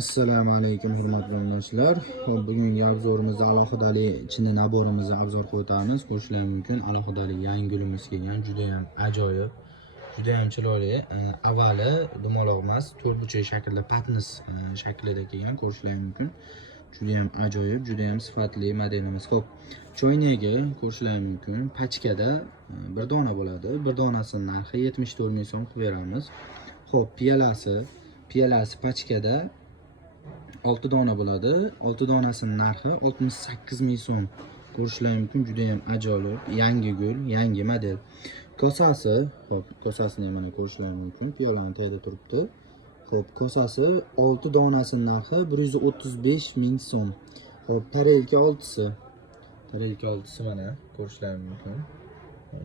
Assalomu alaykum hurmatli do'stlar. Bugungi obzorimizda alohidalik ichida naborimizni obzor qilib o'tamiz. Ko'rishingiz mumkin, alohidalik yangi gulimiz kelgan, juda ham ajoyib, juda ham chiroyli. Avvali dumaloq emas, to'rtburchak shaklda patnis shaklida kelgan, ko'rishingiz mumkin. Juda ham ajoyib, juda ham sifatli modelimiz. Xo'p, choynagi ko'rishingiz mumkin, pachkada bir dona bo'ladi. Bir donasining narxi 74 ming so'm qilib beramiz. Xo'p, piyalasi pachkada 6 dona bo'ladi. 6 donasining narxi 68 ming so'm. Ko'rishingiz mumkin, juda ham ajoyib, yangi gul, yangi model. Kosasi, xo'p, kosasini mana ko'rishingiz mumkin, piyolani tagida turibdi. Xo'p, kosasi 6 donasining narxi 135 ming so'm. Xo'p, tarelka 6si. Tarelka 6si mana ko'rishingiz mumkin.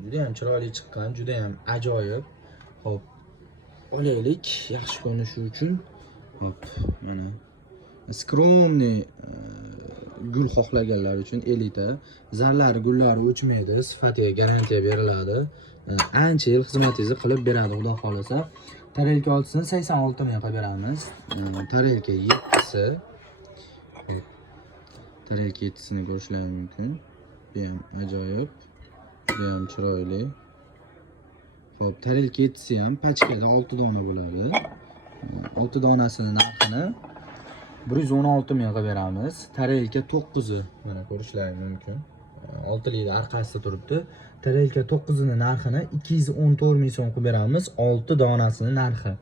Juda ham chiroyli chiqqan, juda ham ajoyib. Xo'p, olaylik yaxshi ko'rinishi uchun. Xo'p, mana skromniy gul xohlaganlar uchun elita, zarlari gullari o'chmaydi, sifatiga garantiya beriladi. Ancha yil xizmatingizni qilib beradi, xudo xolasa. Tarelka 6sini 86 ming qilib beramiz. Tarelka 7si. Tarelka 7sini ko'rishingiz mumkin. Bu ham ajoyib, juda ham chiroyli. Xo'p, tarelka 7si ham pachkada 6 dona bo'ladi. 6 donasining narxini 116 ming qilib beramiz. Tarelka 9i mana ko'rishingiz mumkin. 6 likda orqasida turibdi. Tarelka 9ining narxini 214 ming so'm qilib beramiz. 6 donasining narxi.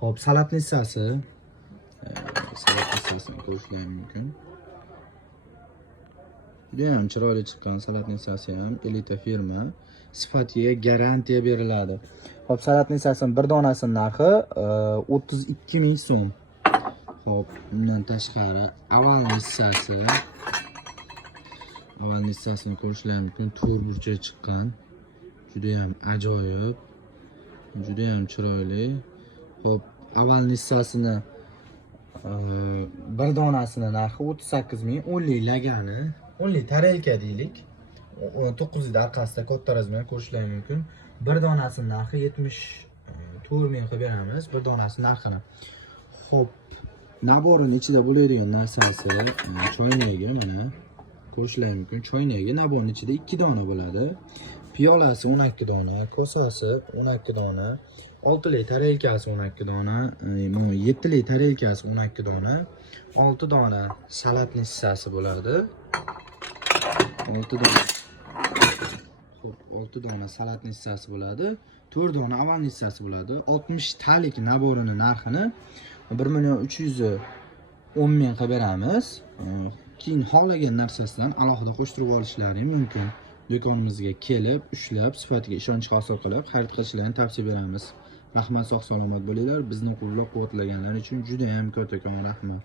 Xo'p, salatnitsasi. Salatnitsasini ko'rishingiz mumkin. Juda ham chiroyli chiqqan salatnitsasi ham elita firma. Sifatiga garantiya beriladi. Xo'p, salatnitsasining bir donasining narxi 32 ming so'm. Xo'p, bundan tashqari avval nissasini ko'rishingiz mumkin, to'rtburchak chiqqan. Juda ham ajoyib, juda ham chiroyli. Xo'p, avval nissasini bir donasining narxi 38 ming, 10 lik lagani, 10 lik tarelka deylik. 9 lik orqasida katta razmer ko'rishingiz mumkin. Bir donasining narxi 74 ming qilib beramiz, bir donasining narxini. Xo'p, naborning ichida bo'ladigan narsasi choynagi mana ko'rishingiz mumkin. Choynagi naborning ichida 2 dona bo'ladi. Piyolasi 12 dona, kosasi 12 dona, 6 lik tarelkasi 12 dona, 7 lik tarelkasi 12 dona, 6 dona salatnitsasi bo'ladi. 6 dona. Xo'p, 6 dona salatnitsasi bo'ladi. 4 dona avalnitsasi bo'ladi. 60 talik naborining narxini 1.310 ming qilib beramiz. Keyin xohlagan narsasidan alohida qo'shtirib olishlari mumkin. Do'konimizga kelib, ushlab, sifatiga ishonch hosil qilib, xarid qilishlarini tavsiya beramiz. Rahmat, sog' salomat bo'linglar. Bizni qo'llab-quvvatlaganlar uchun juda ham kattakon rahmat.